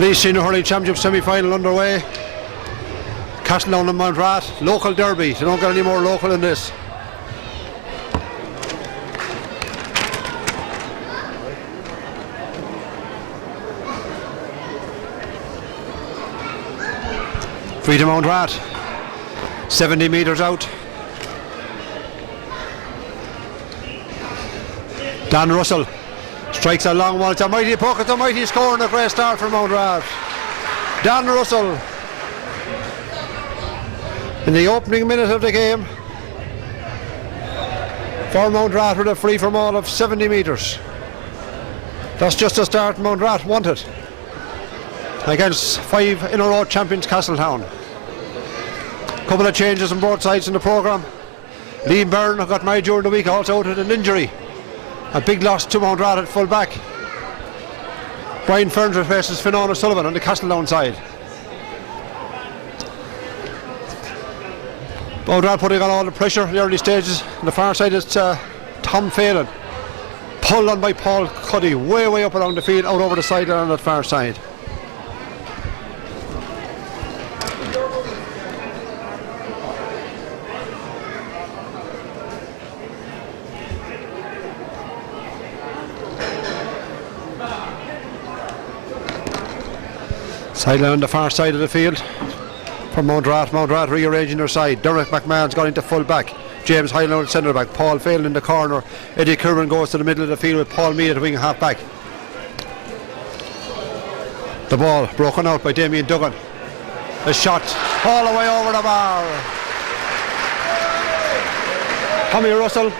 Laois Senior Hurling Championship semi-final underway. Castletown and Mountrath, local derby. You don't get any more local than this. Free to Mountrath, 70 metres out. Dan Russell strikes a long one. It's a mighty puck, it's a mighty score and a great start for Mountrath. Dan Russell in the opening minute of the game for Mountrath with a free from all of 70 metres. That's just a start Mountrath wanted against 5 in a row champions Castletown. Couple of changes on both sides in the programme. Liam Byrne got married during the week, also out with an injury. A big loss to Mountrath at full back. Brian Ferns replaces Fionn O'Sullivan on the Castletown side. Mountrath putting on all the pressure in the early stages. On the far side it's Tom Phelan. Pulled on by Paul Cuddy, way up along the field, out over the sideline on that far side. Sideline on the far side of the field for Mountrath. Mountrath rearranging their side. Derek McMahon's got into full back. James Highland at centre back. Paul Phelan in the corner. Eddie Curran goes to the middle of the field with Paul Mead at wing half back. The ball broken out by Damien Duggan. A shot all the way over the bar. Tommy Russell.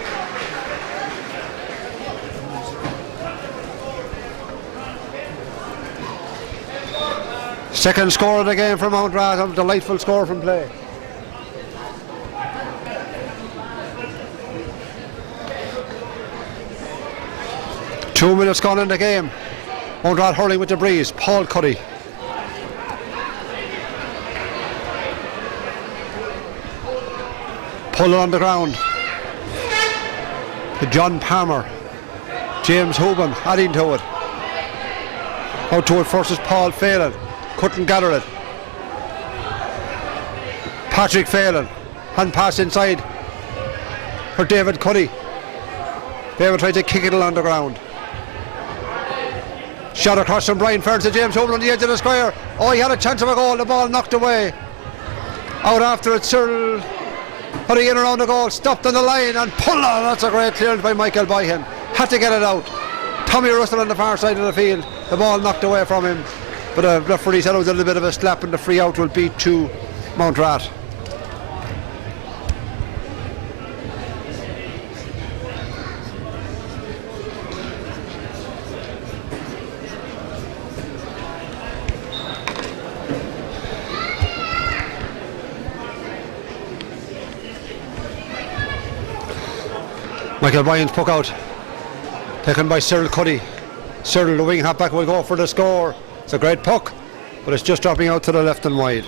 Second score of the game for Mountrath, a delightful score from play. Two minutes gone in the game. Mountrath hurling with the breeze. Paul Cuddy. Pull on the ground. To John Palmer. James Hoban adding to it. Out to it first is Paul Phelan. Couldn't gather it. Patrick Phelan, hand pass inside for David Cuddy. David tried to kick it along the ground. Shot across from Brian Ferns to James Hoban on the edge of the square. Oh, he had a chance of a goal, the ball knocked away. Out after it, Cyril putting in around the goal, stopped on the line and pulled on. That's a great clearance by Michael Byhan. Had to get it out. Tommy Russell on the far side of the field, the ball knocked away from him. But the referee said it was a little bit of a slap and the free out will be to Mountrath. Michael Byhan's puck out, taken by Cyril Cuddy. Cyril, the wing halfback, will go for the score. It's a great puck, but it's just dropping out to the left and wide.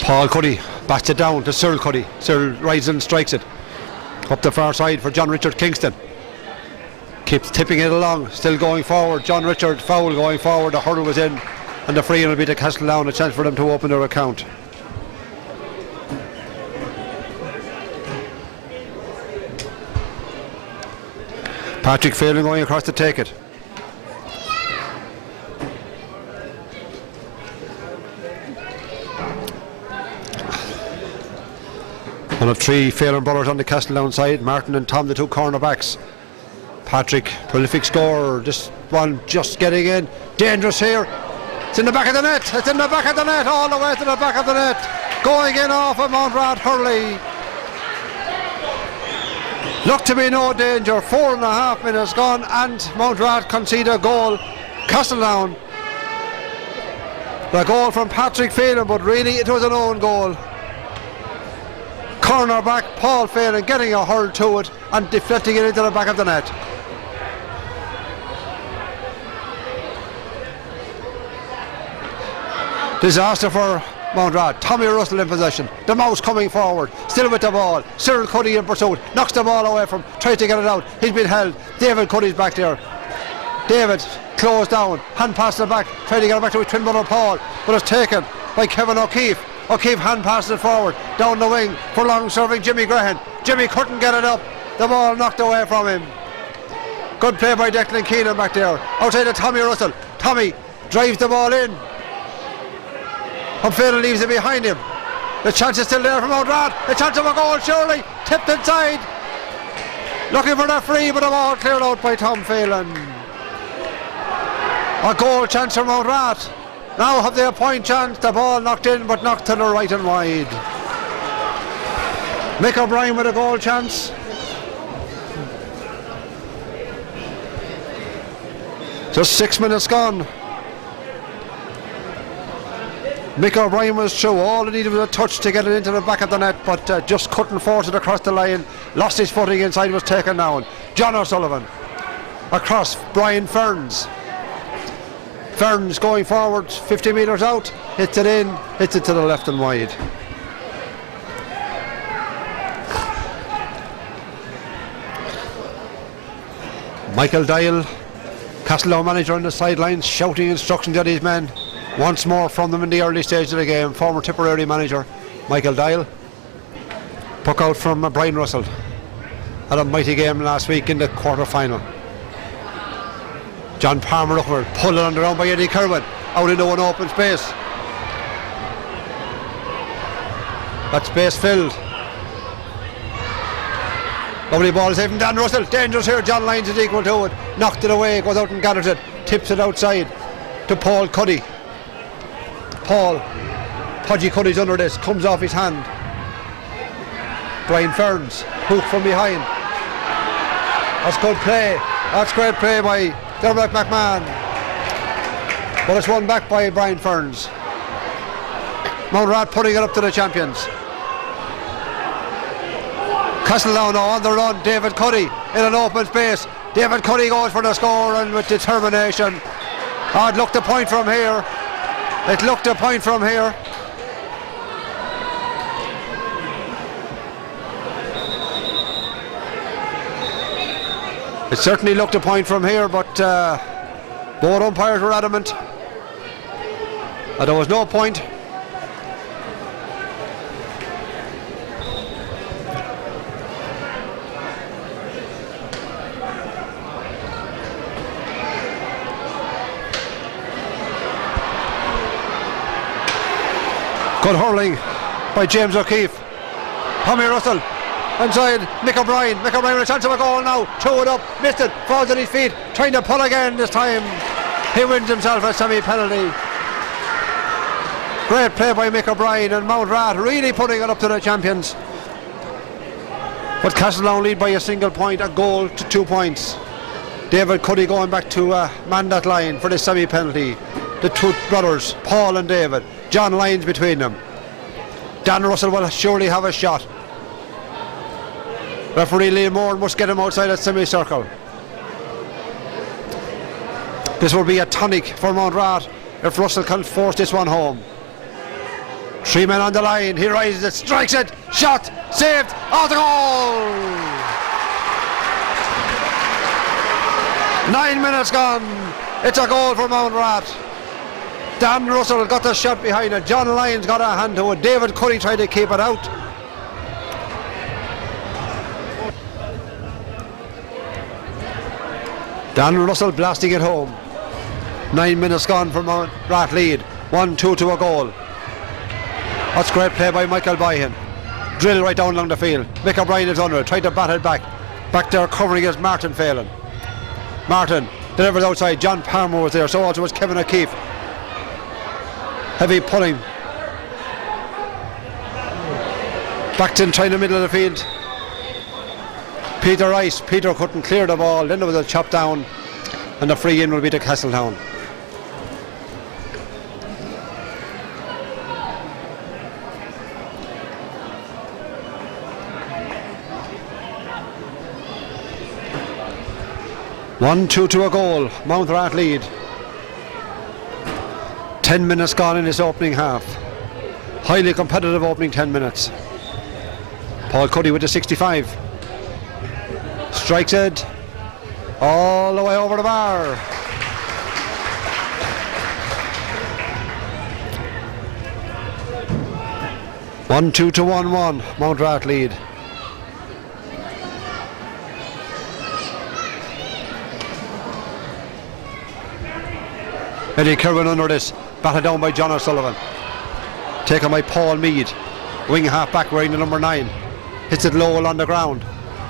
Paul Cuddy bats it down to Cyril Cuddy. Cyril rises and strikes it. Up the far side for John Richard Kingston. Keeps tipping it along, still going forward. John Richard, foul going forward. The hurdle was in, and the free will be to Castletown. A chance for them to open their account. Patrick Phelan going across to take it. One of 3 Phelan brothers on the Castletown side. Martin and Tom, the 2 cornerbacks. Patrick, prolific scorer. This one just getting in. Dangerous here. It's in the back of the net. It's in the back of the net. All the way to the back of the net. Going in off of Mountrath Hurley. Looked to be no danger. 4.5 minutes gone and Mountrath concede a goal. Castletown. The goal from Patrick Phelan, but really it was an own goal. Cornerback Paul Phelan getting a hurl to it and deflecting it into the back of the net. Disaster for Mountrath. Tommy Russell in possession. The Mouse coming forward. Still with the ball. Cyril Cuddy in pursuit. Knocks the ball away from. Tries to get it out. He's been held. David Cuddy's back there. David closed down. Hand passes it back. Trying to get it back to his twin brother Paul. But it's taken by Kevin O'Keefe. O'Keefe hand passes it forward. Down the wing for long serving Jimmy Graham. Jimmy couldn't get it up. The ball knocked away from him. Good play by Declan Keenan back there. Outside of Tommy Russell. Tommy drives the ball in. Humphrey leaves it behind him. The chance is still there for Mountrath. The chance of a goal surely. Tipped inside. Looking for the free, but the ball cleared out by Tom Phelan. A goal chance for Mountrath. Now have they a point chance. The ball knocked in, but knocked to the right and wide. Mick O'Brien with a goal chance. Just 6 minutes gone. Mick O'Brien was through. All it needed was a touch to get it into the back of the net, but just couldn't force it across the line. Lost his footing inside, was taken down. John O'Sullivan across. Brian Ferns. Ferns going forward 50 metres out. Hits it in. Hits it to the left and wide. Michael Dial, Castletown manager on the sidelines, shouting instructions at his men. Once more from them in the early stage of the game. Former Tipperary manager Michael Dial. Puck out from Brian Russell. Had a mighty game last week in the quarter final. John Palmer upward, pulled it on the round by Eddie Kerwin. Out into an open space. That space filled. Lovely ball saved from Dan Russell. Dangerous here. John Lyons is equal to it. Knocked it away. Goes out and gathers it. Tips it outside to Paul Cuddy. Paul. Podgy Cuddy's under this. Comes off his hand. Brian Ferns. Hook from behind. That's good play. That's great play by Dermot McMahon. But it's won back by Brian Ferns. Mountrath putting it up to the champions. Castletown now on the run. David Cuddy in an open space. David Cuddy goes for the score and with determination. Oh, it looked a point from here. It looked a point from here. It certainly looked a point from here, but both umpires were adamant. There was no point. Good hurling by James O'Keefe. Tommy Russell inside. Mick O'Brien. Mick O'Brien with a chance of a goal now. Threw it up, missed it, falls at his feet, trying to pull again this time. He wins himself a semi-penalty. Great play by Mick O'Brien, and Mountrath really putting it up to the champions. But Castletown lead by a single point, a goal to 2 points. David Cuddy going back to man that line for the semi-penalty. The two brothers, Paul and David. John Lyons between them. Dan Russell will surely have a shot. Referee Liam Moran must get him outside that semicircle. This will be a tonic for Mountrath if Russell can force this one home. 3 men on the line. He rises it, strikes it, shot, saved, off the goal! 9 minutes gone. It's a goal for Mountrath. Dan Russell got the shot behind it. John Lyons got a hand to it. David Cuddy tried to keep it out. Dan Russell blasting it home. 9 minutes gone for Mountrath lead. 1-2 to a goal. That's great play by Michael Byhan. Drill right down along the field. Mick O'Brien is under it. Tried to bat it back. Back there covering is Martin Phelan. Martin delivers outside. John Palmer was there. So also was Kevin O'Keefe. Heavy pulling. Backed in trying the middle of the field. Peter Rice. Peter couldn't clear the ball. Then there was a chop down. And the free in will be to Castletown. (1-2) to a goal. Mountrath lead. 10 minutes gone in this opening half. Highly competitive opening 10 minutes. Paul Cuddy with the 65. Strikes it all the way over the bar. One, 2 to 1-1. Mountrath lead. Eddie Kirwan under this, batted down by John O'Sullivan. Taken by Paul Meade, wing half back wearing the number 9. Hits it low on the ground.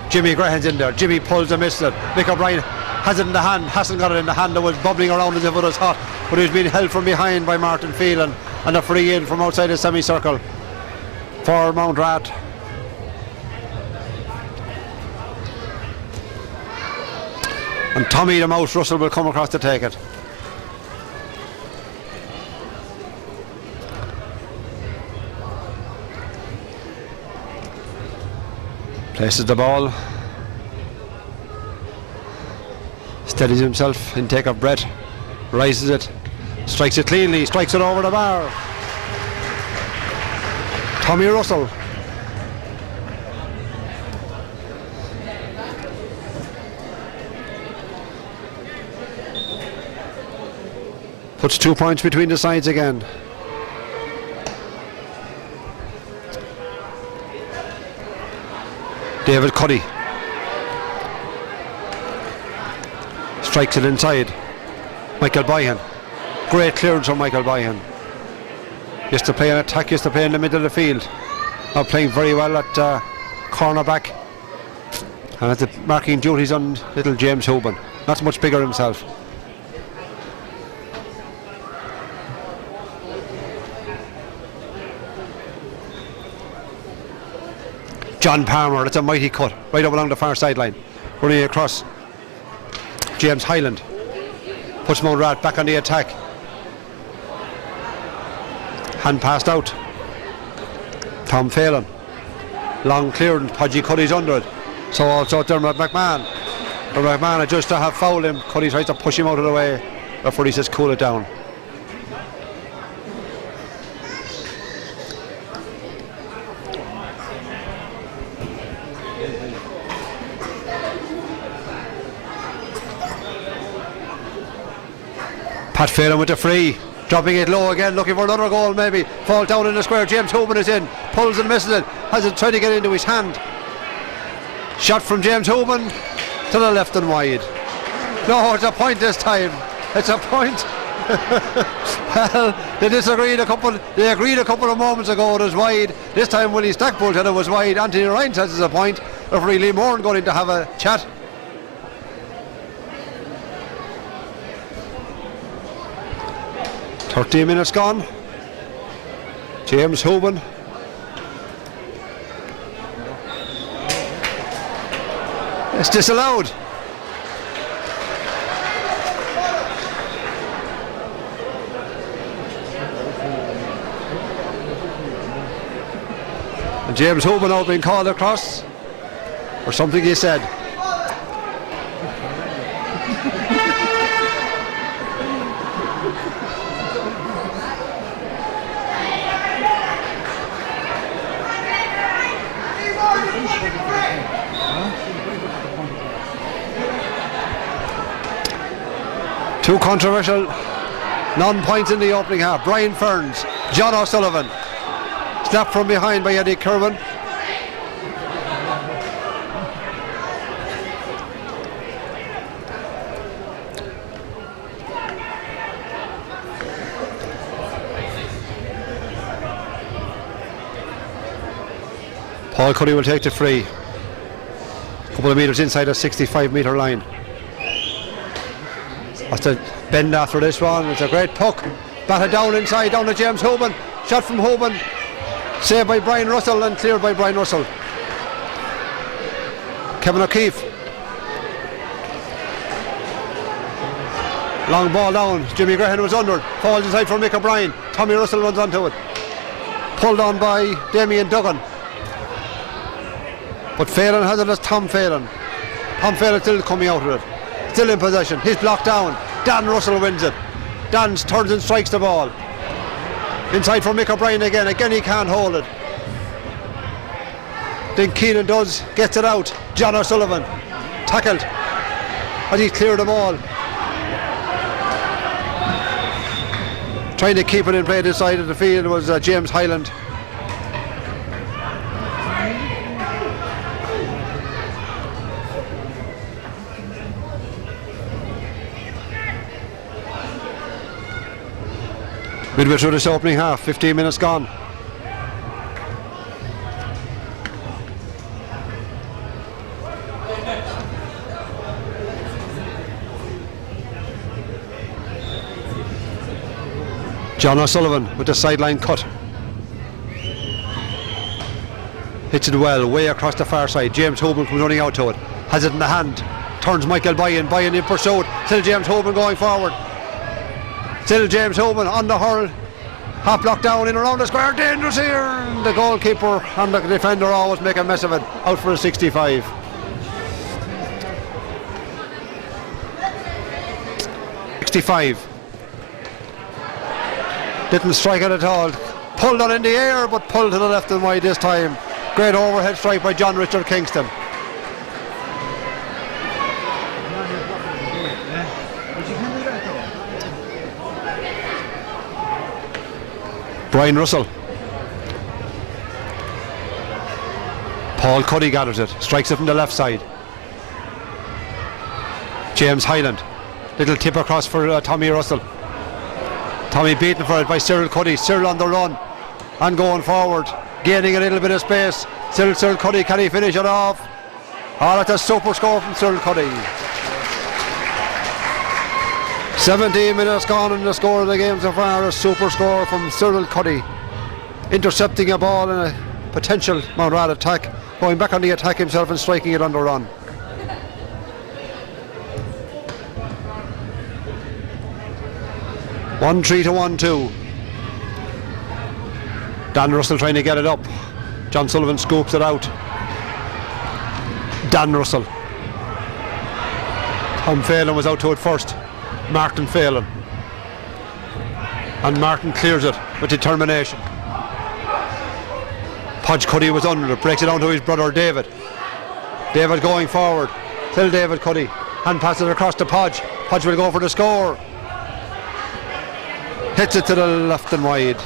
Jimmy Grahan's in there. Jimmy pulls and misses it. Mick O'Brien has it in the hand, hasn't got it in the hand. It was bubbling around as if it was hot, but he was being held from behind by Martin Phelan, and a free in from outside the semicircle for Mountrath. And Tommy the Mouse Russell will come across to take it. Places the ball, steadies himself, intake of breath, rises it, strikes it cleanly, strikes it over the bar. Tommy Russell. Puts 2 points between the sides again. David Cuddy strikes it inside. Michael Byhan, great clearance from Michael Byhan. Used to play an attack, used to play in the middle of the field. Now playing very well at cornerback, and at the marking duties on little James Hoban. Not much bigger himself. John Palmer, it's a mighty cut right up along the far sideline, running across. James Hyland puts Mountrath back on the attack. Hand passed out. Tom Phelan, long clearance. Podgy Cuddy's under it. So also Dermot McMahon. Dermot McMahon adjusts to have fouled him. Cuddy tries to push him out of the way before he says cool it down. Pat Phelan with the free, dropping it low again, looking for another goal maybe. Fall down in the square. James Hoban is in, pulls and misses it, has it trying to get into his hand. Shot from James Hoban to the left and wide. No, it's a point this time. It's a point. Well, they agreed a couple of moments ago it was wide. This time Willie Stackpole said it was wide. Anthony Ryan says it's a point. Referee Lee Moran going to have a chat. "13 minutes gone. James Hoban. It's disallowed. And James Hoban now being called across for something he said. Two controversial non-points in the opening half. Brian Ferns, John O'Sullivan. Snap from behind by Eddie Kirwan. Paul Cuddy will take the free. A couple of metres inside the 65-metre line. Has to bend after this one. It's a great puck. Batted down inside, down to James Hoban. Shot from Hoban. Saved by Brian Russell and cleared by Brian Russell. Kevin O'Keefe. Long ball down. Jimmy Grahan was under it. Falls inside for Mick O'Brien. Tommy Russell runs onto it. Pulled on by Damien Duggan. But Phelan has it as Tom Phelan. Tom Phelan still coming out of it. Still in possession. He's blocked down. Dan Russell wins it. Dan turns and strikes the ball. Inside for Mick O'Brien again. Again he can't hold it. Then Keenan does, gets it out. John O'Sullivan tackled as he cleared them all. Trying to keep it in play this side of the field was James Hyland. Midway through this opening half, 15 minutes gone. John O'Sullivan with the sideline cut. Hits it well, way across the far side. James Hoban comes running out to it. Has it in the hand. Turns Michael Byen in pursuit. Still James Hoban going forward. Still James Hoban on the hurl. Half block down in around the square. Dangerous here. The goalkeeper and the defender always make a mess of it. Out for a 65. Didn't strike it at all. Pulled it in the air, but pulled to the left and wide this time. Great overhead strike by John Richard Kingston. Brian Russell. Paul Cuddy gathers it, strikes it from the left side. James Hyland. Little tip across for Tommy Russell. Tommy beaten for it by Cyril Cuddy. Cyril on the run and going forward, gaining a little bit of space. Cyril Cuddy, can he finish it off? Oh, that's a super score from Cyril Cuddy. 17 minutes gone in the score of the game so far. A super score from Cyril Cuddy, intercepting a ball in a potential Mountrath attack, going back on the attack himself and striking it on the run. One 3 to 1-2. Dan Russell trying to get it up. John Sullivan scoops it out. Dan Russell. Tom Phelan was out to it first. Martin Phelan. And Martin clears it with determination. Podge Cuddy was under it, breaks it down to his brother David. David going forward. Still David Cuddy. Hand passes across to Podge. Podge will go for the score. Hits it to the left and wide.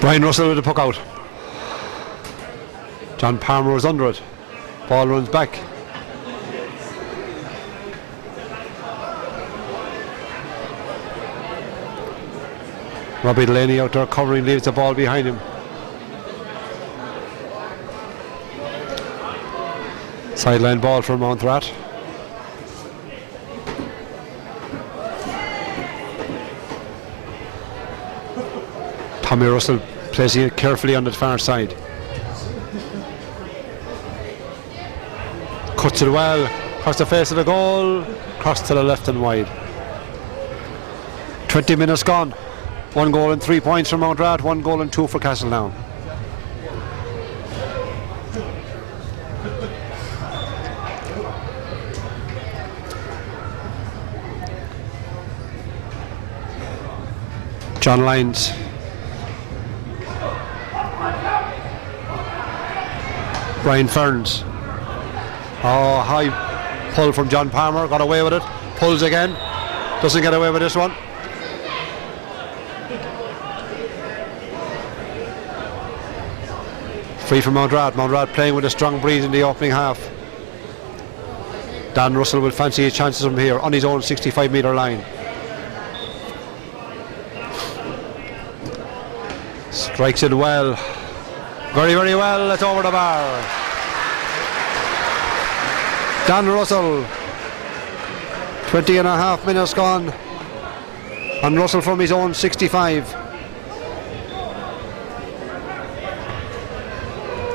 Brian Russell with the puck out. John Palmer was under it. Ball runs back. Robbie Delaney out there covering, leaves the ball behind him. Sideline ball for Mountrath. Tommy Russell placing it carefully on the far side. Cuts it well, across the face of the goal, across to the left and wide. 20 minutes gone. 1 goal and 3 points for Mountrath, 1 goal and 2 for Castletown. John Lyons. Brian Ferns. Oh, high pull from John Palmer, got away with it. Pulls again, doesn't get away with this one. Free from Mountrath. Mountrath playing with a strong breeze in the opening half. Dan Russell will fancy his chances from here on his own 65-metre line. Strikes it well. Very, very well. It's over the bar. Dan Russell. 20.5 minutes gone. And Russell from his own 65.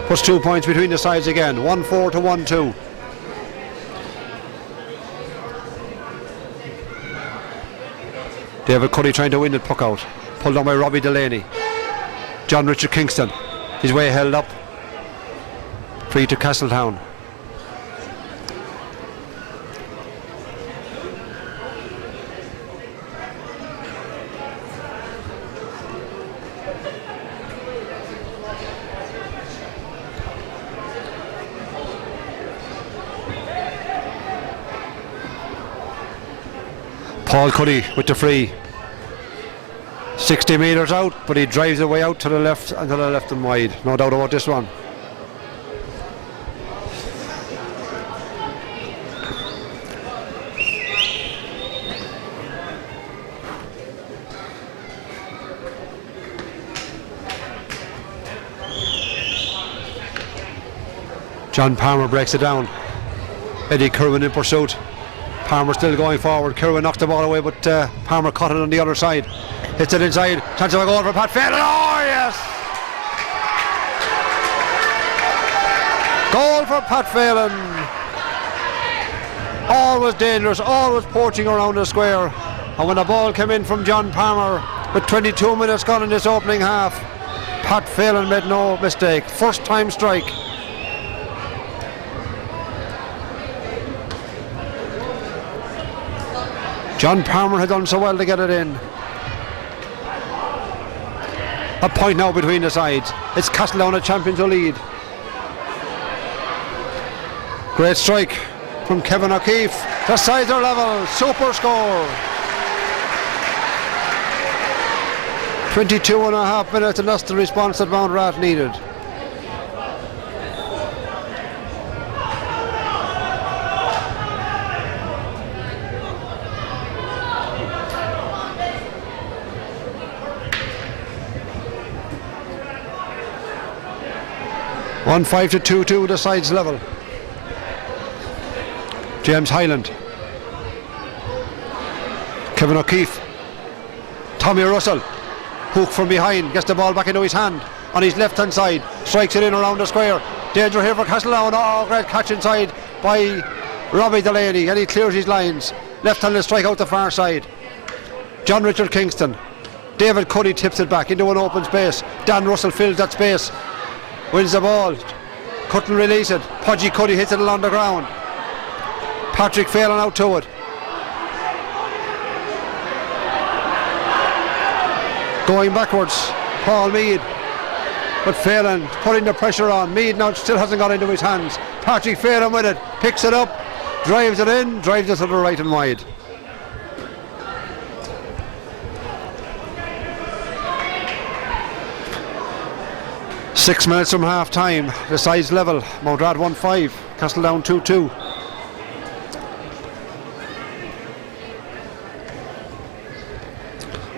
Puts 2 points between the sides again. 1-4 to 1-2. David Cuddy trying to win it, puck out. Pulled on by Robbie Delaney. John Richard Kingston. His way held up. Free to Castletown. Paul Cuddy with the free. 60 metres out, but he drives it way out to the left and to the left and wide. No doubt about this one. John Palmer breaks it down. Eddie Kerwin in pursuit. Palmer still going forward. Kerwin knocked the ball away, but Palmer caught it on the other side. Hits it inside. Chance of a goal for Pat Phelan. Oh, yes! Goal for Pat Phelan. Always dangerous, always poaching around the square. And when the ball came in from John Palmer, with 22 minutes gone in this opening half, Pat Phelan made no mistake. First time strike. John Palmer had done so well to get it in. A point now between the sides. It's Castletown champions who lead. Great strike from Kevin O'Keefe. The sides are level. Super score. 22.5 minutes, and that's the response that Mountrath needed. One 5 to 2-2, the sides level. James Hyland. Kevin O'Keefe. Tommy Russell. Hook from behind, gets the ball back into his hand. On his left hand side, strikes it in around the square. Danger here for Castletown. Oh, great catch inside by Robbie Delaney, and he clears his lines. Left-handed strike out the far side. John Richard Kingston. David Cuddy tips it back into an open space. Dan Russell fills that space. Wins the ball. Couldn't release it. Pudgy Cuddy hits it along the ground. Patrick Phelan out to it. Going backwards, Paul Meade. But Phelan putting the pressure on. Meade now still hasn't got into his hands. Patrick Phelan with it. Picks it up. Drives it in. Drives it to the right and wide. Six minutes from half time. The sides level. Mountrath 1-5. Castletown 2-2.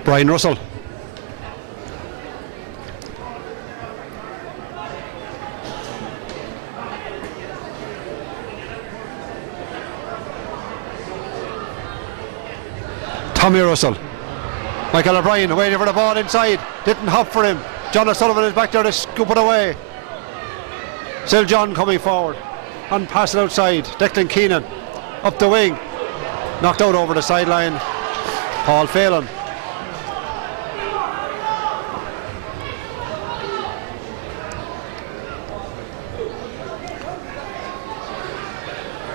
Brian Russell. Tommy Russell. Michael O'Brien waiting for the ball inside. Didn't hop for him. John O'Sullivan is back there to scoop it away. Still John coming forward. And pass it outside. Declan Keenan up the wing. Knocked out over the sideline. Paul Phelan.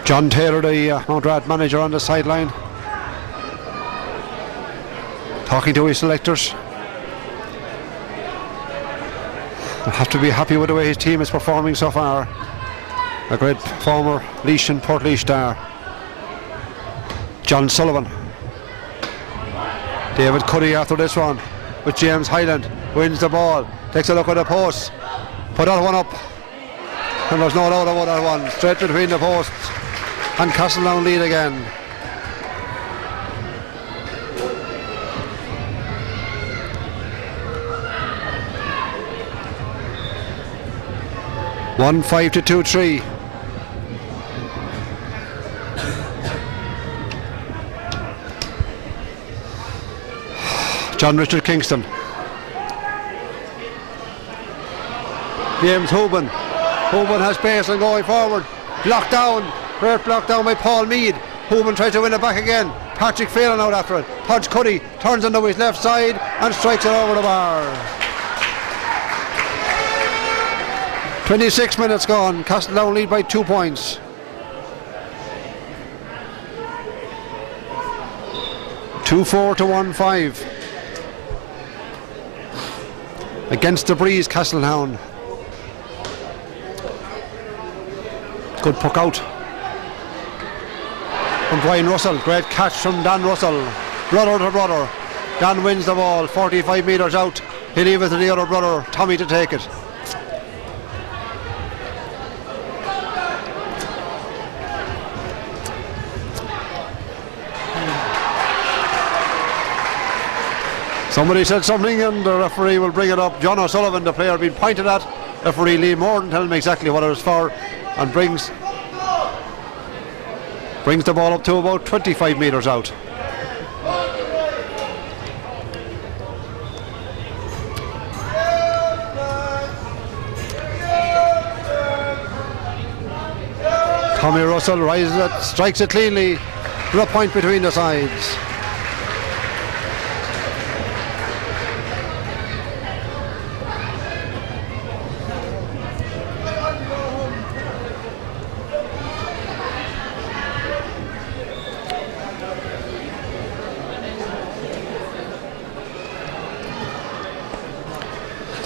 John Taylor, the Mountrath manager, on the sideline, talking to his selectors. They'll have to be happy with the way his team is performing so far. A great former Laois and Portlaoise star. John Sullivan. David Cuddy after this one with James Hyland. Wins the ball. Takes a look at the post. Put that one up. And there's no doubt about that one. Straight between the posts. And Castletown lead again. 1-5 to 2-3. John Richard Kingston. James Hoban. Hoban has pace and going forward. Blocked down. Great block down by Paul Meade. Hoban tries to win it back again. Patrick Phelan out after it. Podge Cuddy turns onto his left side and strikes it over the bar. 26 minutes gone. Castletown lead by 2 points. (2-4 to 1-5). Against the breeze, Castletown. Good puck out from Brian Russell. Great catch from Dan Russell. Brother to brother. Dan wins the ball 45 metres out. He'll leave it to the other brother, Tommy, to take it. Somebody said something and the referee will bring it up. John O'Sullivan, the player being pointed at. Referee Lee Moran telling me exactly what it was for and brings the ball up to about 25 metres out. Tommy Russell rises it, strikes it cleanly. Put a point between the sides.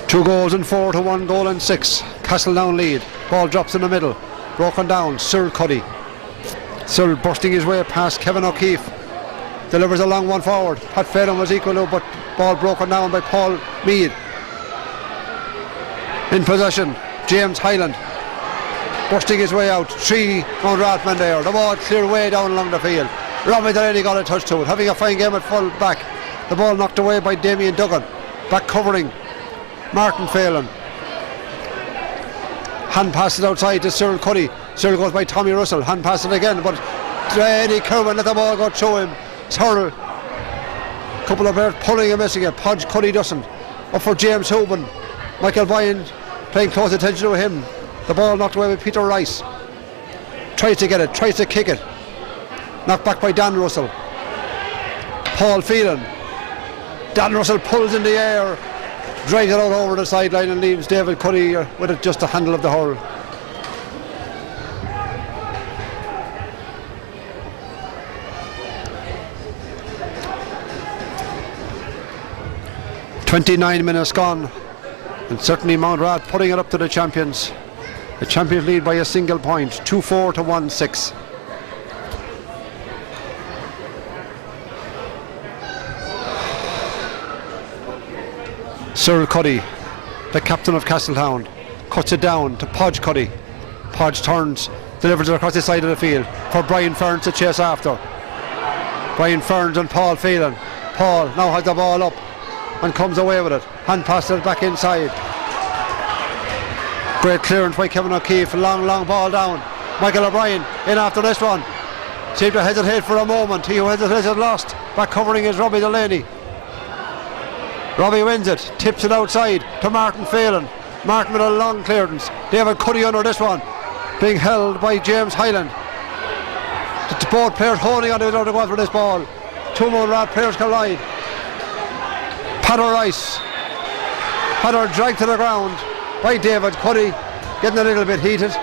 Two goals and 4 to 1 goal and 6. Castletown lead. Ball drops in the middle. Broken down. Cyril Cuddy. Cyril bursting his way past Kevin O'Keefe. Delivers a long one forward. Pat Phelan was equal to, but ball broken down by Paul Meade. In possession, James Hyland. Bursting his way out. 3 Mountrath men there. The ball cleared way down along the field. Robbie Delaney got a touch to it. Having a fine game at full back. The ball knocked away by Damien Duggan. Back covering Martin Phelan. Hand passes outside to Cyril Cuddy. Cyril goes by Tommy Russell. Hand passes again, but Eddie Kerwin let the ball go through him. Cyril. Couple of players pulling and missing it. Podge Cuddy doesn't. Up for James Hoban. Michael Bryant paying close attention to him. The ball knocked away by Peter Rice. Tries to get it, tries to kick it. Knocked back by Dan Russell. Paul Phelan. Dan Russell pulls in the air. Drags it out over the sideline and leaves David Cuddy with it just the handle of the hurl. "29 minutes gone, and certainly Mountrath putting it up to the champions. The champions lead by a single point, 2-4 to 1-6. Cyril Cuddy, the captain of Castletown, cuts it down to Podge Cuddy. Podge turns, delivers it across the side of the field for Brian Ferns to chase after. Brian Ferns and Paul Phelan. Paul now has the ball up and comes away with it. Hand passes it back inside. Great clearance by Kevin O'Keefe. Long ball down. Michael O'Brien in after this one. Seemed to hesitate for a moment. He who hesitated lost. Back covering is Robbie Delaney. Robbie wins it, tips it outside to Martin Phelan. Martin with a long clearance. David Cuddy under this one, being held by James Hyland. Both players holding on to it out of for this ball. Two Moran players collide. Patter Rice. Patter dragged to the ground by David Cuddy, getting a little bit heated.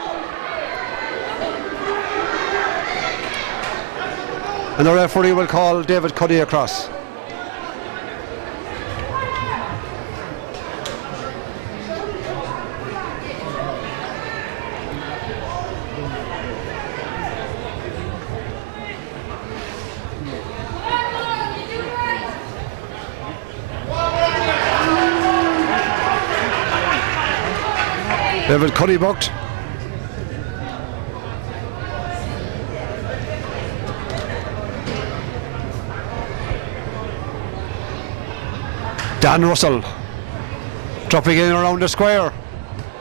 And the referee will call David Cuddy across. David Cuddy booked. Dan Russell dropping in around the square.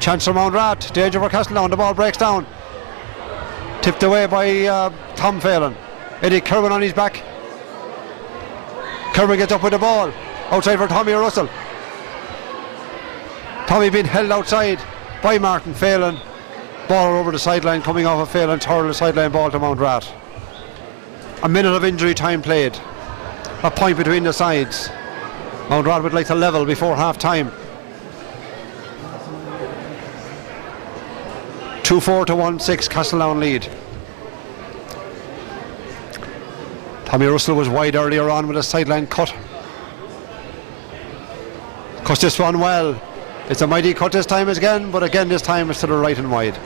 Chance for Mountrath. Danger for Castletown. The ball breaks down. Tipped away by Tom Phelan. Eddie Kerwin on his back. Kerwin gets up with the ball. Outside for Tommy Russell. Tommy being held outside by Martin Phelan. Ball over the sideline, coming off of Phelan's hurl, sideline ball to Mountrath. A minute of injury time played. A point between the sides. Mountrath would like to level before half time. 2-4 to 1-6 Castletown lead. Tommy Russell was wide earlier on with a sideline cut. Cuts this one well. It's a mighty cut this time again, but again this time it's to the right and wide.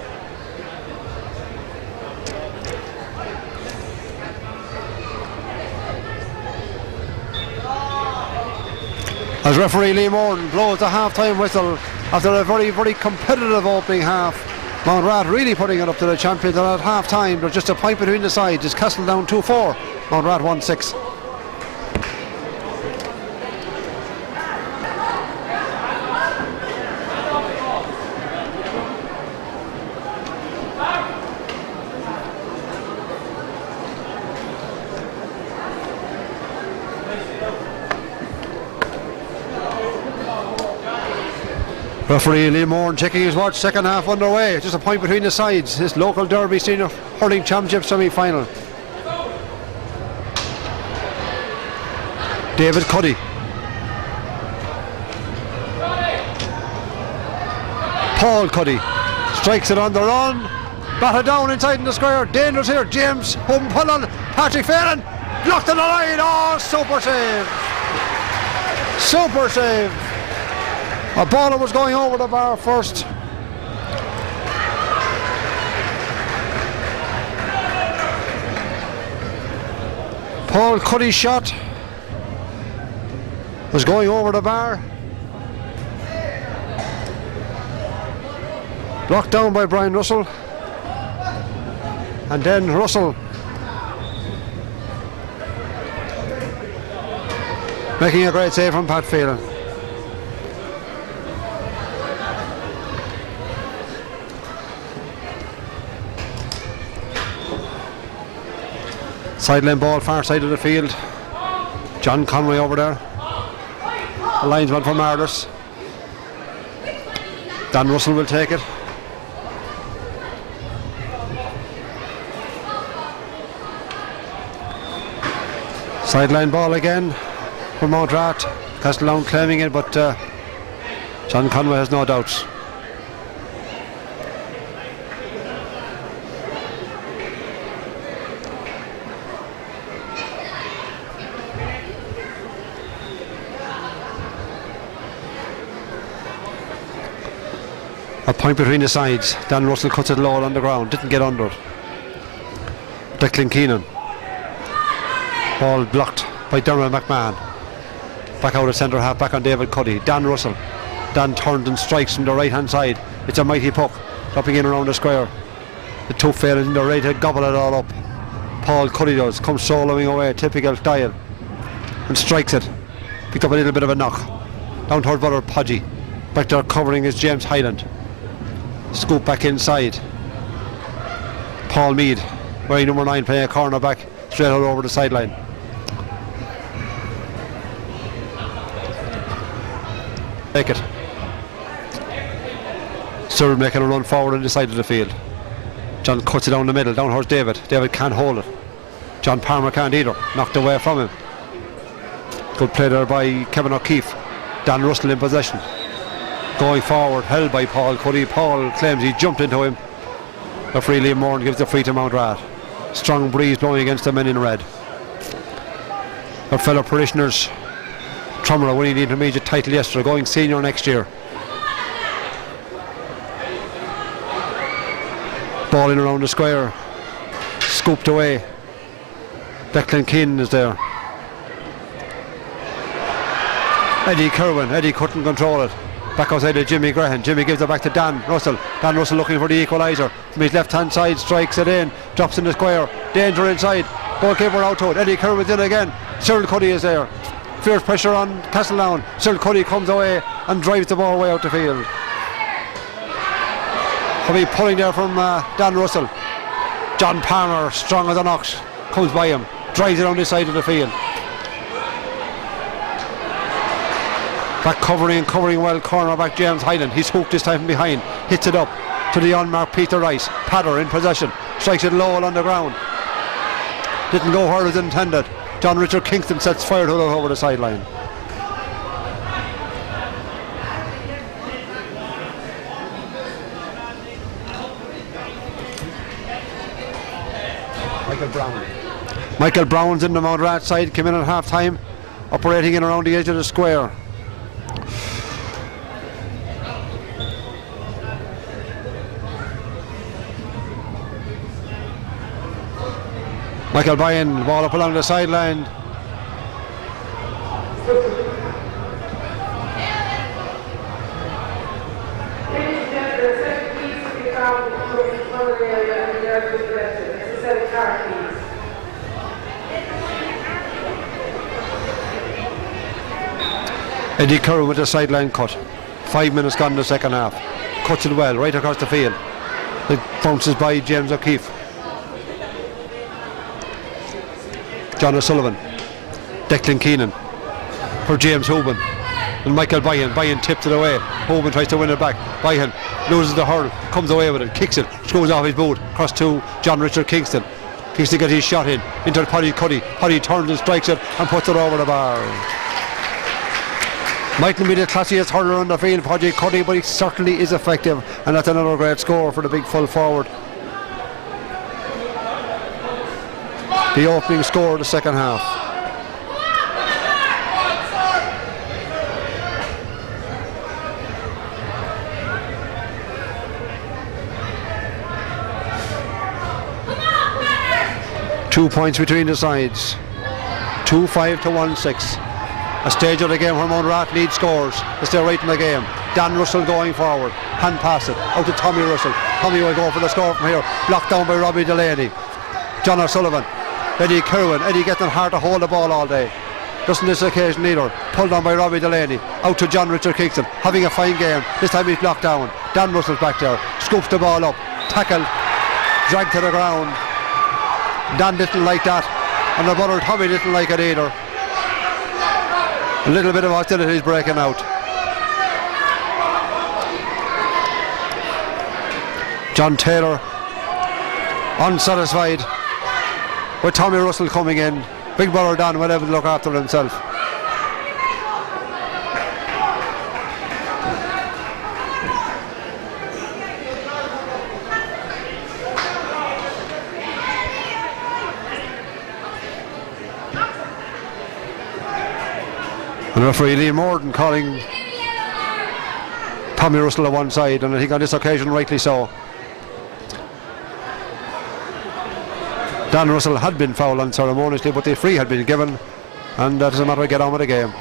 As referee Lee Moran blows the half-time whistle after a very, very competitive opening half. Mountrath really putting it up to the champions, and at half-time there's just a point between the sides. It's Castletown 2-4, Mountrath 1-6. Referee Lee Moran checking his watch, second half underway. Just a point between the sides. This local Derby Senior Hurling Championship semi-final. David Cuddy. Paul Cuddy strikes it on the run. Batted down inside in the square. Dangerous here. James Humpullen. Patrick Phelan. Blocked on the line. Oh, super save. Super save. A baller was going over the bar first. Paul Cuddy's shot was going over the bar. Blocked down by Brian Russell. And then Russell making a great save from Pat Phelan. Sideline ball, far side of the field. John Conway over there. A linesman for Marders. Dan Russell will take it. Sideline ball again for Mountrath. Castletown claiming it, but John Conway has no doubts. A point between the sides. Dan Russell cuts it low on the ground, didn't get under it. Declan Keenan. Ball blocked by Dermot McMahon. Back out of centre half, back on David Cuddy. Dan Russell. Dan turned and strikes from the right hand side. It's a mighty puck, dropping in around the square. The two failings, they're ready to gobble it all up. Paul Cuddy does, comes soloing away, typical style, and strikes it. Picked up a little bit of a knock. Down toward Brother Podgy. Back there covering is James Hyland. Scoop back inside. Paul Mead, wearing number 9, playing a corner back, straight out over the sideline. Take it. Cyril making a run forward on the side of the field. John cuts it down the middle, down towards David. David can't hold it. John Palmer can't either. Knocked away from him. Good play there by Kevin O'Keefe. Dan Russell in possession. Going forward, held by Paul Cuddy. Paul claims he jumped into him. Referee Liam Moran gives the free to Mountrath. Strong breeze blowing against the men in red. Our fellow parishioners, Trummer winning the intermediate title yesterday, going senior next year. Ball in around the square. Scooped away. Declan Keenan is there. Eddie Kerwin. Eddie couldn't control it. Back outside to Jimmy Graham. Jimmy gives it back to Dan Russell. Dan Russell looking for the equaliser. From his left hand side, strikes it in. Drops in the square. Danger inside. Goalkeeper out to it. Eddie Kerwin's in again. Cyril Cuddy is there. Fierce pressure on Castletown. Cyril Cuddy comes away and drives the ball way out the field. Heavy pulling there from Dan Russell. John Palmer, strong as an ox, comes by him, drives it on the side of the field. Back covering well, cornerback James Hyland. He's hooked this time from behind, hits it up to the unmarked Peter Rice. Padder in possession, strikes it low on the ground. Didn't go where it was intended. John Richard Kingston sets fire to it over the sideline. Michael Brown's in the Mountrath side, came in at half time, operating in around the edge of the square. Michael Bryan, ball up along the sideline. Eddie Curran with the sideline cut. 5 minutes gone in the second half. Cuts it well, right across the field. It bounces by James O'Keefe. John O'Sullivan. Declan Keenan for James Hoban. And Michael Bryan tipped it away. Hoban tries to win it back. Bryan loses the hurl, comes away with it, kicks it, screws off his boot, across to John Richard Kingston. Kingston gets his shot in, into the Paddy Cuddy. Paddy turns and strikes it and puts it over the bar. Mightn't be the classiest hurler on the field, Paddy Cuddy, but he certainly is effective, and that's another great score for the big full forward. The opening score of the second half. Two points between the sides. 2-5 to 1-6. A stage of the game where Mountrath lead scores. They stay right in the game. Dan Russell going forward. Hand pass it out to Tommy Russell. Tommy will go for the score from here. Blocked down by Robbie Delaney. John O'Sullivan. Eddie Curran. Eddie getting hard to hold the ball all day. Doesn't this occasion either. Pulled down by Robbie Delaney. Out to John Richard Kingston. Having a fine game. This time he's blocked down. Dan Russell's back there. Scoops the ball up. Tackle. Dragged to the ground. Dan didn't like that. And the brother Tommy didn't like it either. A little bit of hostility is breaking out. John Taylor unsatisfied with Tommy Russell coming in. Big brother Dan will have to look after himself. And referee Lee Morden calling Tommy Russell on one side, and I think on this occasion rightly so. Dan Russell had been fouled unceremoniously, but the free had been given, and that doesn't matter, to get on with the game.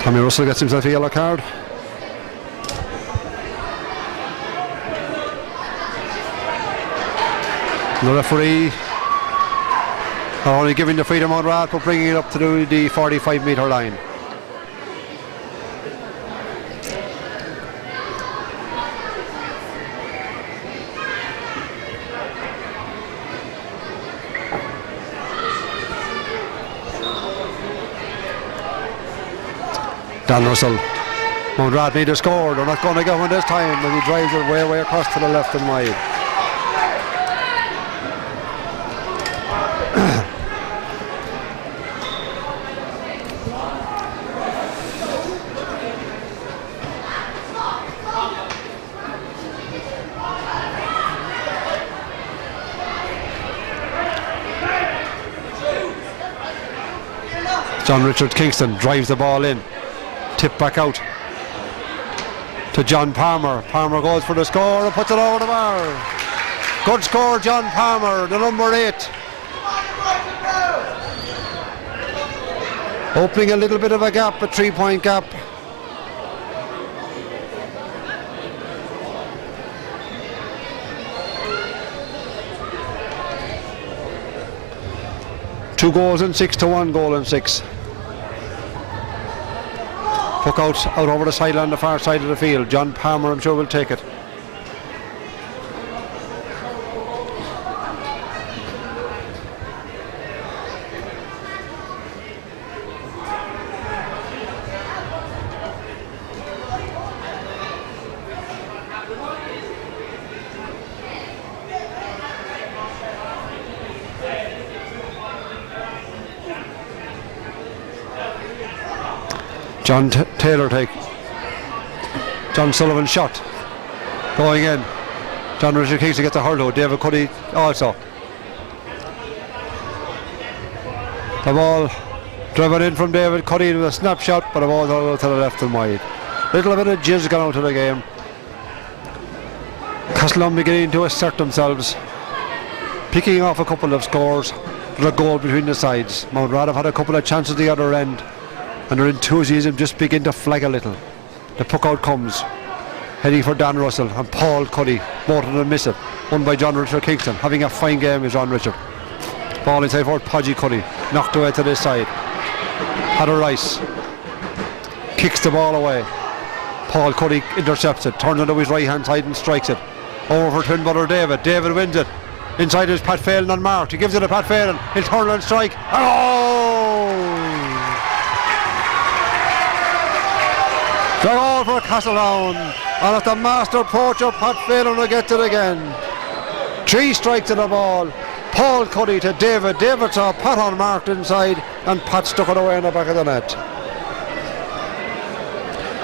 Tommy Russell gets himself a yellow card. The referee are only giving the freedom on Mountrath, but bringing it up to the 45-metre line. Dan Russell. Mountrath need to score. They're not going to get one this time, and he drives it way across to the left and wide. John Richard Kingston drives the ball in. Tip back out to John Palmer. Palmer goes for the score and puts it over the bar. Good score, John Palmer, the number 8. Opening a little bit of a gap, a 3-point gap. 2 goals and 6 to 1 goal and 6. Puck out over the sideline on the far side of the field. John Palmer, I'm sure, will take it. John Taylor take. John Sullivan shot. Going in. John Richard Keeks to get the hurl. David Cuddy also. The ball driven in from David Cuddy with a snapshot, but the ball out to the left and wide. Little bit of jizz gone out of the game. Castletown beginning to assert themselves, picking off a couple of scores. There's a goal between the sides. Mountrath have had a couple of chances the other end, and their enthusiasm just begin to flag a little. The puck out comes, heading for Dan Russell and Paul Cuddy. Both of them miss it. Won by John Richard Kingston. Having a fine game is John Richard. Ball inside for Podgy Cuddy. Knocked away to this side. Hadder Rice kicks the ball away. Paul Cuddy intercepts it. Turns onto his right hand side and strikes it. Over for twin brother David. David wins it. Inside is Pat Phelan unmarked. He gives it to Pat Phelan. He'll turn and strike. Oh! The goal for Castletown, and if the master poacher Pat Phelan will get it again. 3 strikes to the ball. Paul Cuddy to David. David saw Pat unmarked inside, and Pat stuck it away in the back of the net.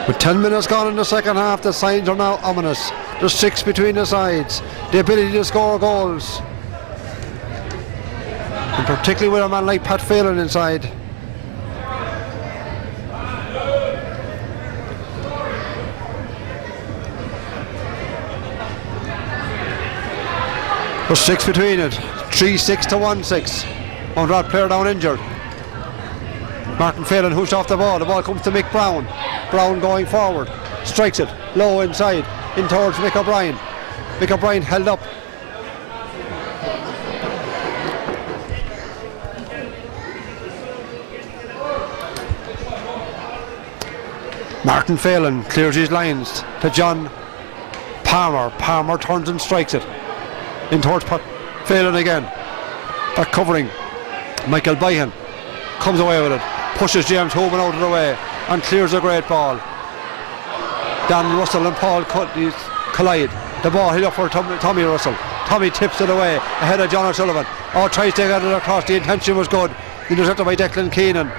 With 10 minutes gone in the second half, the signs are now ominous. There's 6 between the sides. The ability to score goals, and particularly with a man like Pat Phelan inside. There's 6 between it. 3-6 to 1-6. Mountrath player down injured. Martin Phelan hooks off the ball. The ball comes to Mick Brown. Brown going forward. Strikes it low inside. In towards Mick O'Brien. Mick O'Brien held up. Martin Phelan clears his lines to John Palmer. Palmer turns and strikes it. In towards Phelan again. Back covering. Michael Byhan comes away with it. Pushes James Hoban out of the way and clears a great ball. Dan Russell and Paul Cuddy collide. The ball hit up for Tommy Russell. Tommy tips it away ahead of John O'Sullivan. Tries to get it across. The intention was good. Intercepted by Declan Keenan.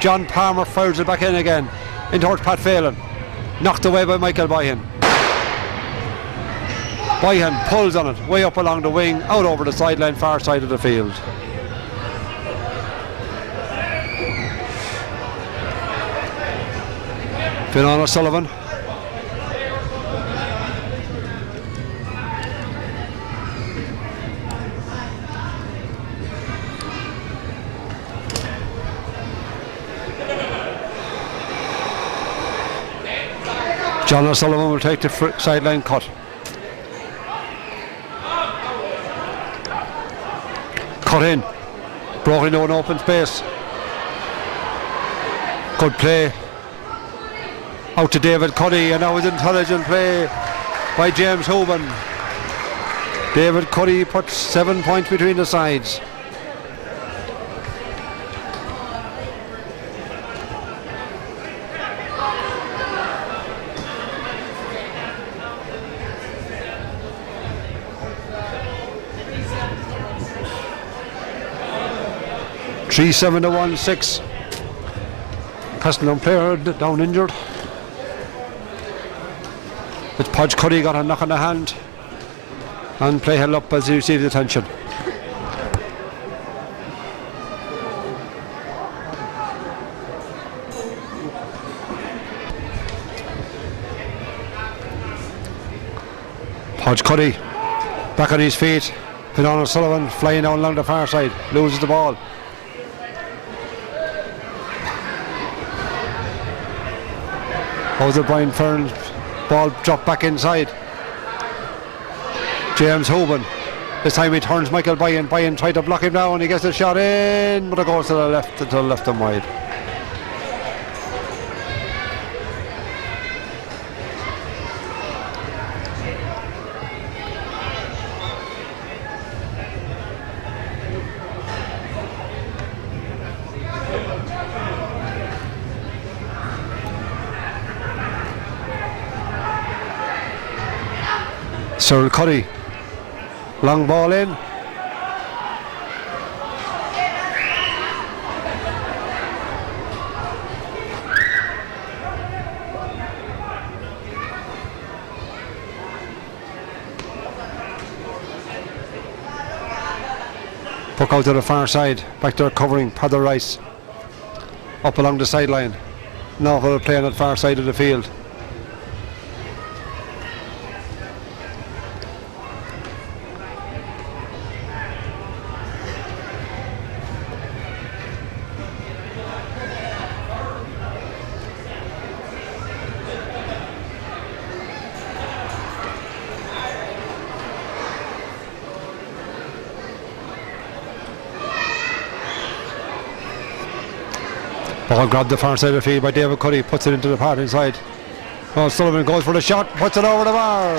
John Palmer fires it back in again. In towards Pat Phelan. Knocked away by Michael Byhan. Byhan pulls on it, way up along the wing, out over the sideline, far side of the field. Fionnán O'Sullivan. John O'Sullivan will take the sideline cut. Cut in. Brought into an open space. Good play. Out to David Cuddy, and that was intelligent play by James Hoban. David Cuddy puts 7 points between the sides. Three 7 to 1-6. Castletown player down injured. But Podge Cuddy got a knock on the hand and play held up as he received attention. Podge Cuddy back on his feet. Fionnán O'Sullivan flying down along the far side, loses the ball. How's Brian Fern's ball dropped back inside. James Hoban This time he turns Michael Byen. Byen tried to block him down. He gets the shot in, but it goes to the left and wide. Cyril Cuddy, long ball in. Puck out to the far side, back there covering Padder Rice. Up along the sideline. Now they're playing at far side of the field. Ball grabbed the far side of the field by David Cuddy, puts it into the part inside. Oh, Sullivan goes for the shot, puts it over the bar.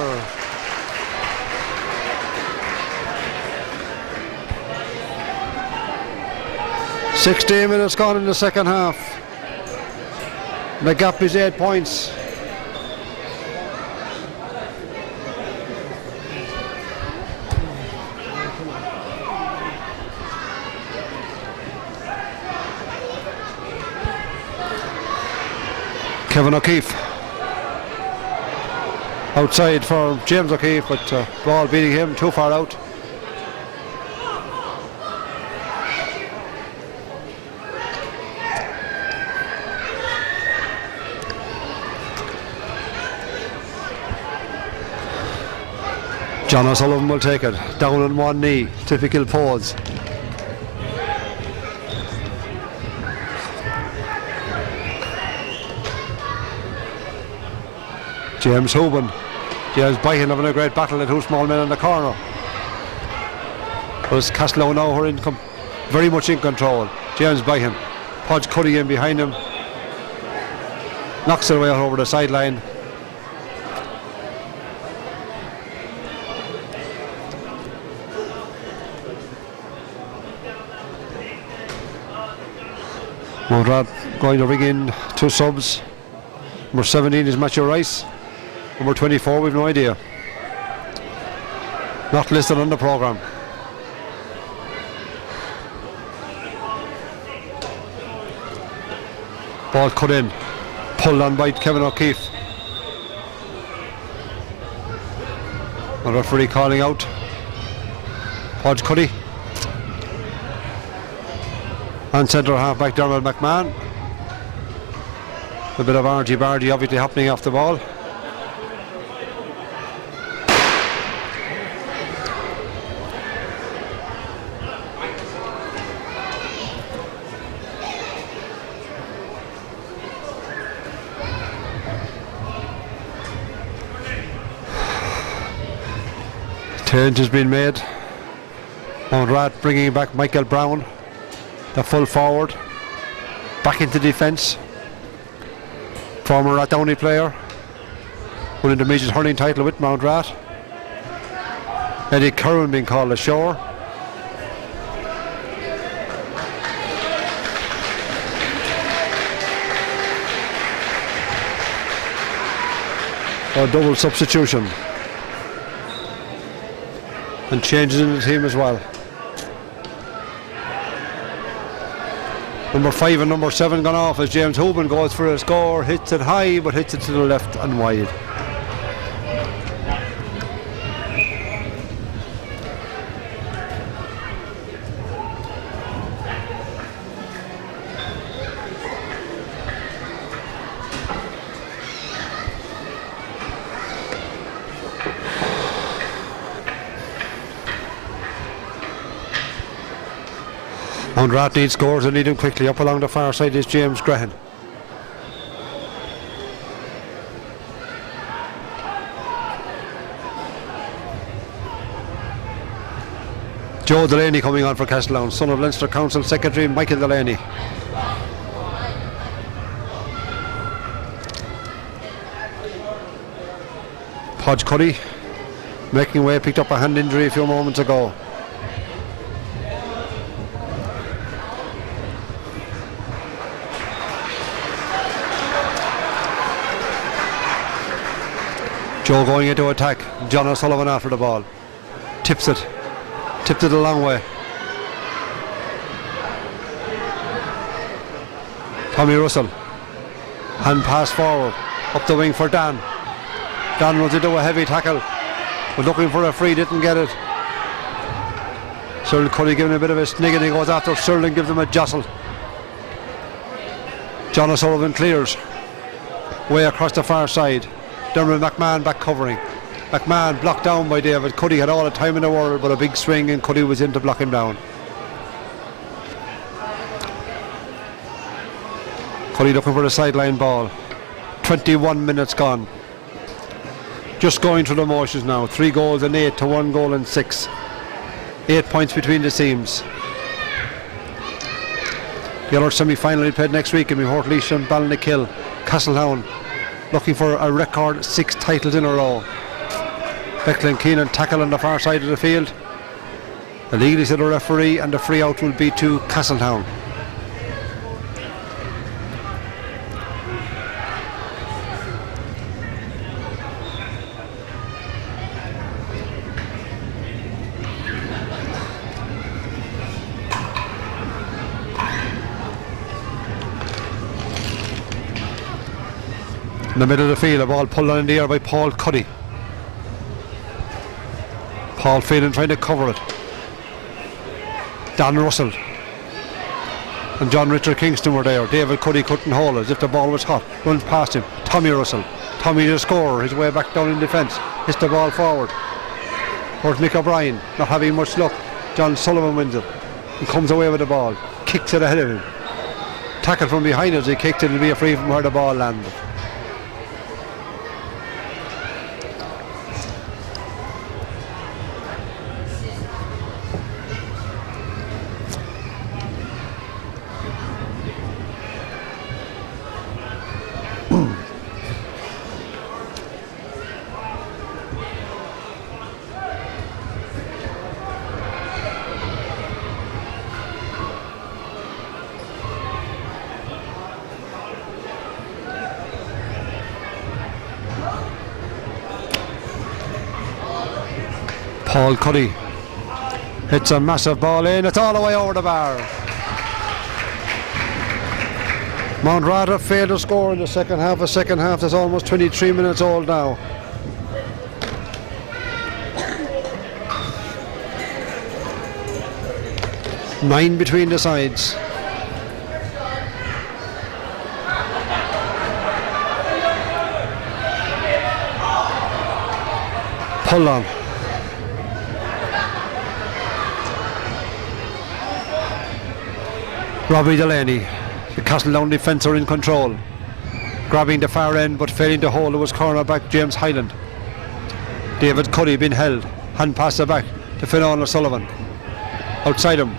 "16 minutes gone in the second half. The gap is 8 points. Kevin O'Keefe outside for James O'Keefe, but ball beating him too far out. John O'Sullivan will take it, down on one knee, typical pose. James Hoban. James Byen having a great battle at two small men in the corner. But it's Castletown now who are very much in control. James Byen. Podge Cuddy in behind him. Knocks it away over the sideline. Moran going to bring in two subs. Number 17 is Matthew Rice. Number 24, we've no idea. Not listed on the programme. Ball cut in. Pulled on by Kevin O'Keefe. The referee calling out. Podge Cuddy. And centre half back Dermot McMahon. A bit of argy-bargy obviously happening off the ball. Change has been made. Mountrath bringing back Michael Brown, the full forward, back into defence. Former Rathdowney player, won intermediate hurling title with Mountrath. Eddie Curran being called ashore. A double substitution. And changes in the team as well. Number 5 and number 7 gone off as James Hoban goes for a score, hits it high but hits it to the left and wide. Mountrath needs scores and need them quickly. Up along the far side is James Grehan. Joe Delaney coming on for Castletown, son of Leinster Council Secretary Michael Delaney. Podge Cuddy making way, picked up a hand injury a few moments ago. Joe going into attack. John O'Sullivan after the ball. Tipped it a long way. Tommy Russell. Hand pass forward. Up the wing for Dan. Dan runs into a heavy tackle. Was looking for a free, didn't get it. Cyril Cuddy giving a bit of a snig and he goes after Cyril and gives him a jostle. John O'Sullivan clears. Way across the far side. Dermot McMahon back covering. McMahon blocked down by David. Cuddy had all the time in the world, but a big swing and Cuddy was in to block him down. Cuddy looking for the sideline ball. 21 minutes gone. Just going through the motions now. 3 goals and 8 to 1 goal and 6. 8 points between the teams. The other semi-final we played next week in Portlaoise and Ballinkill. Castletown looking for a record 6 titles in a row. Declan Keenan tackle on the far side of the field. The league is at a referee and the free out will be to Castletown. In the middle of the field, a ball pulled on in the air by Paul Cuddy. Paul Phelan trying to cover it. Dan Russell and John Richard Kingston were there. David Cuddy couldn't hold it as if the ball was hot. Runs past him. Tommy Russell. Tommy the scorer, his way back down in defence. Hits the ball forward. Towards Mick O'Brien, not having much luck. John Sullivan wins it and comes away with the ball. Kicks it ahead of him. Tackle from behind as he kicked it. It'll be a free from where the ball landed. Paul Cuddy hits a massive ball in, it's all the way over the bar. Mountrath failed to score in the second half. A second half that's almost 23 minutes old now. Nine between the sides. Pull on. Robbie Delaney, the Castletown defence are in control. Grabbing the far end but failing to hold it was cornerback James Hyland. David Cuddy being held. Hand pass it back to Fionnán O'Sullivan. Outside him,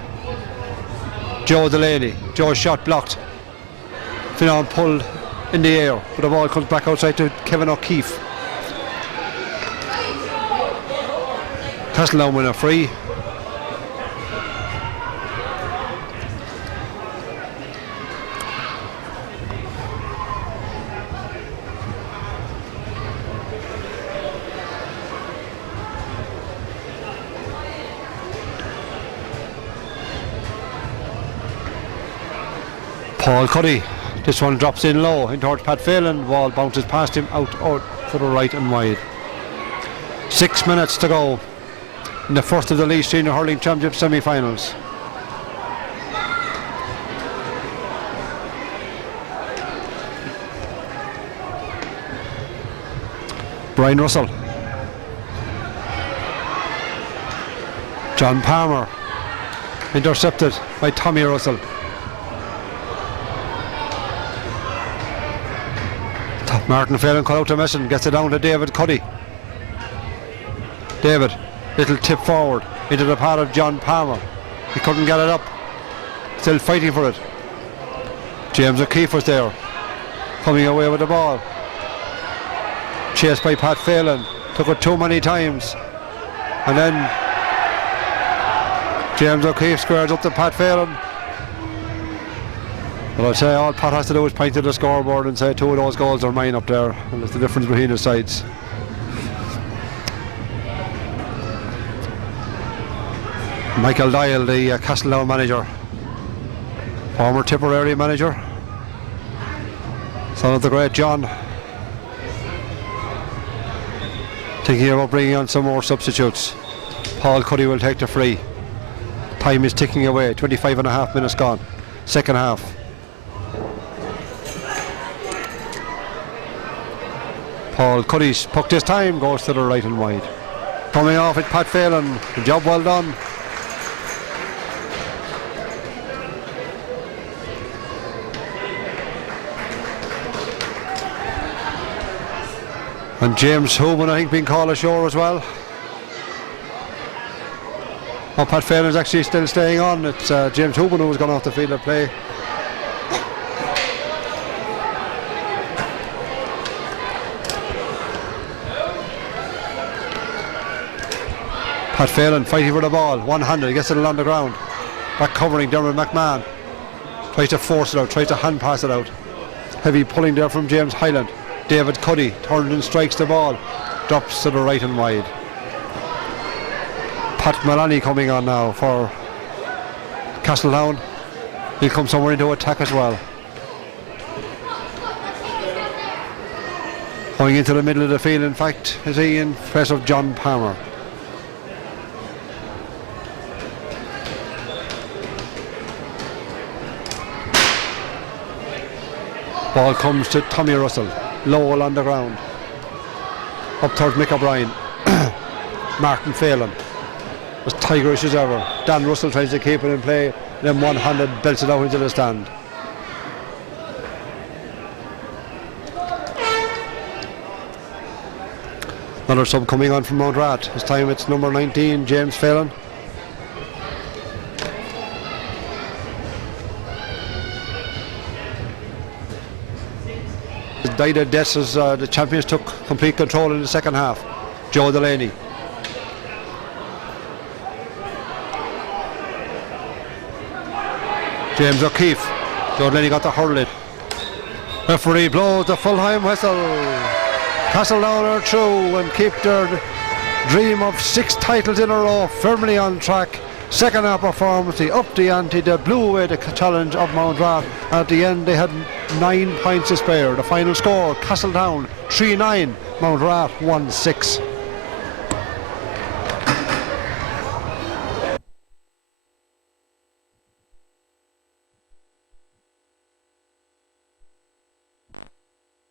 Joe Delaney. Joe's shot blocked. Fionnán pulled in the air, but the ball comes back outside to Kevin O'Keefe. Castletown win a free. Paul Cuddy, this one drops in low in towards Pat Phelan. Ball bounces past him out to the right and wide. 6 minutes to go in the first of the Laois Senior Hurling Championship semi-finals. Brian Russell. John Palmer intercepted by Tommy Russell. Martin Phelan called out to Messon, gets it down to David Cuddy. David, little tip forward, into the path of John Palmer. He couldn't get it up. Still fighting for it. James O'Keefe was there, coming away with the ball. Chased by Pat Phelan. Took it too many times. And then James O'Keefe squares up to Pat Phelan. But I'd say all Pat has to do is point to the scoreboard and say 2 of those goals are mine up there. And that's the difference between the sides. Michael Doyle, the Castletown manager, former Tipperary manager, son of the great John, thinking about bringing on some more substitutes. Paul Cuddy will take the free. Time is ticking away, 25.5 minutes gone, second half. Paul Cuddy's puck this time goes to the right and wide. Coming off it, Pat Phelan, job well done. And James Hooman, I think, being called ashore as well. Oh, Pat Phelan is actually still staying on. It's James Hooman who was gone off the field of play. Pat Phelan fighting for the ball, one-handed, gets it along the ground. Back covering Dermot McMahon. Tries to force it out, tries to hand pass it out. Heavy pulling there from James Hyland. David Cuddy turns and strikes the ball. Drops to the right and wide. Pat Maloney coming on now for Castletown. He'll come somewhere into attack as well. Going into the middle of the field, in fact, is he in place of John Palmer. Ball comes to Tommy Russell. Lowell on the ground. Up towards Mick O'Brien. Martin Phelan. Was tigerish as ever. Dan Russell tries to keep it in play. Then one-handed belts it out into the stand. Another sub coming on from Mountrath. This time it's number 19, James Phelan. Died of deaths as the champions took complete control in the second half. Joe Delaney. James O'Keefe. Joe Delaney got to hurl it. Referee blows the full-time whistle. Castletown are through and keep their dream of 6 titles in a row firmly on track. Second half performance, they upped the ante, they blew away the challenge of Mountrath. At the end they had 9 points to spare. The final score, Castletown 3-9, Mountrath 1-6.